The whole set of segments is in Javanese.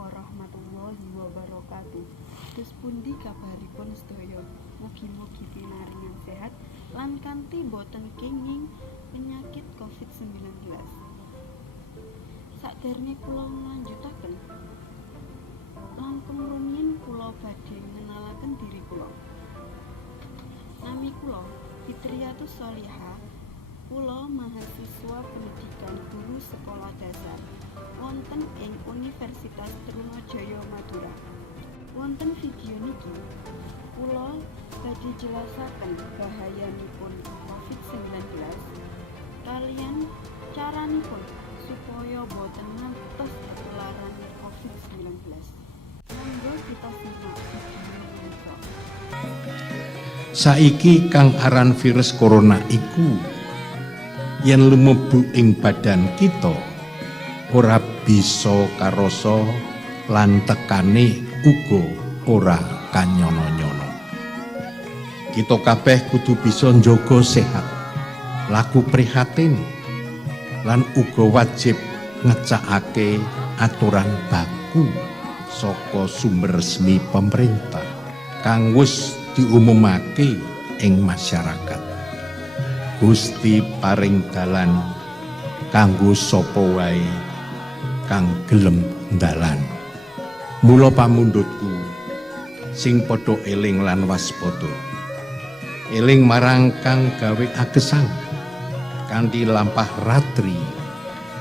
warahmatullahi wabarakatuh. Tus pundi kabaripun sedaya? Mugi-mugi pinaringan sehat lan kanthi boten kenging penyakit Covid-19. Sakderenge kula nglanjutaken, langkung rumiyin kula badhe ngenalaken diri kula. Nami kula Fitriyatus Sholihah. Kula mahasiswa pendidikan guru sekolah dasar wonten ing Universitas Trunajaya Madura. Wonten video niki kula badhe jelasaken bahayanipun Covid-19 kaliyan caranipun supaya boten ngantos ketularan Covid-19. Monggo kita simak video menika. Saiki kang aran virus corona iku yen lumebu ing badan kita ora bisa karasa lan tekane uga ora kanyono-nyono. Kita kabeh kudu bisa njaga sehat, laku prihatin lan uga wajib ngecakake aturan baku saka sumber resmi pemerintah kang wis diumumake ing masyarakat. Gusti paring dalan kanggo sapa wae kang gelem ndalan. Mula pamundhutku sing padha eling lan waspada. Eling marang kang gawe agesang kanthi lampah ratri,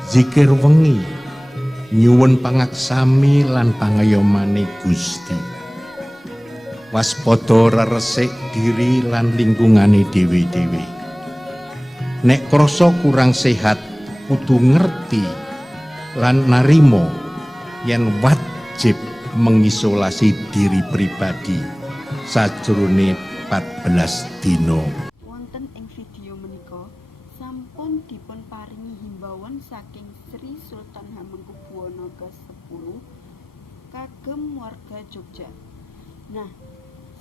zikir wengi, nyuwun pangaksami lan pangayomane Gusti. Waspada reresik diri lan lingkungane dhewe-dhewe. Nek krasa kurang sehat kudu ngerti lan narimo yen wajib mengisolasi diri pribadi sajrone 14 dina. Wonten ing video menika sampun dipun paringi himbauan saking Sri Sultan Hamengkubuwana ke-10 kagem warga Jogja. Nah,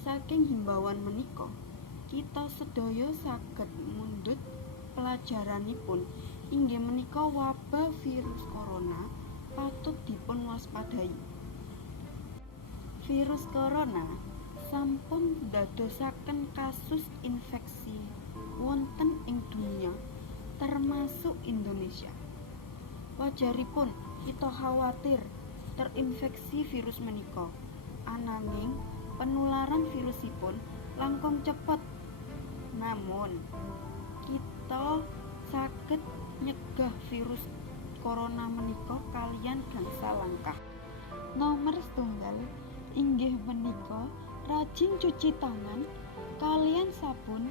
saking himbauan menika kita sedaya saged mundhut pelajaranipun inggih menika wabah virus corona patut dipun waspadai. Virus corona sampun ndadosaken kasus infeksi wonten ing dunia termasuk Indonesia. Wajaripun kita khawatir terinfeksi virus menika, ananging penularan virusipun langkung cepet. Namun kita saged nyegah virus corona menika kaliyan gangsal langkah. Nomor setunggal inggih menika rajin cuci tangan kaliyan sabun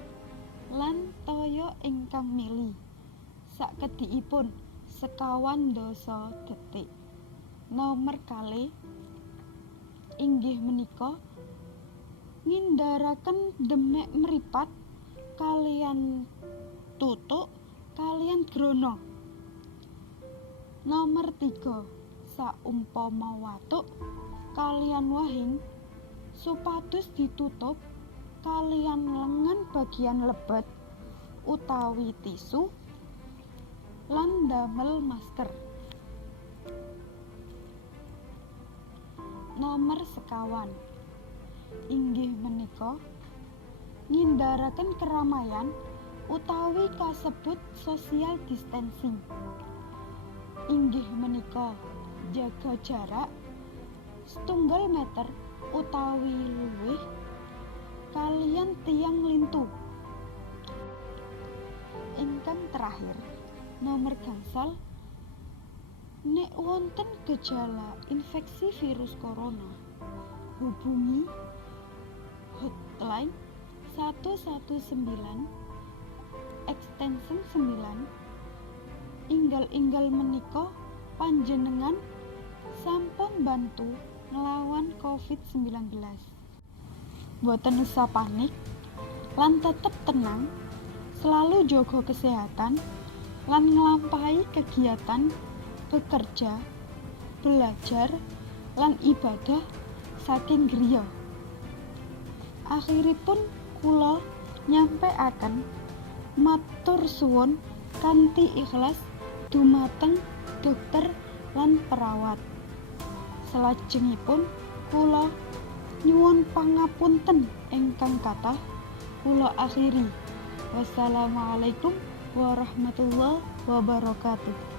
lan toya ingkang mili sakedhikipun 50 detik. Nomor kalih inggih menika ngindaraken demek mripat kaliyan tutuk kaliyan grono. Nomor 3 saumpama watuk kaliyan wahing supados ditutup kaliyan lengan bagian lebet utawi tisu lan damel masker. Nomor sekawan inggih menika ngindaraken keramaian utawi kasebut social distancing. Inggih menika jaga jarak 1 meter utawi luwih kaliyan tiyang lintu. Ingkang terakhir nomor gangsal, nek wonten gejala infeksi virus corona hubungi hotline 119 extension 9. Inggal-inggal menika panjenengan sampun bantu nglawan Covid-19. Boten usah panik lan tetep tenang, selalu jaga kesehatan lan nglampahi kegiatan bekerja, belajar lan ibadah saking griya. Akhiripun kula nyampeaken matur suwun kanthi ikhlas dumateng dokter lan perawat. Salajengipun kula nyuwun pangapunten ingkang kathah kula akhiri. Wassalamualaikum warahmatullahi wabarakatuh.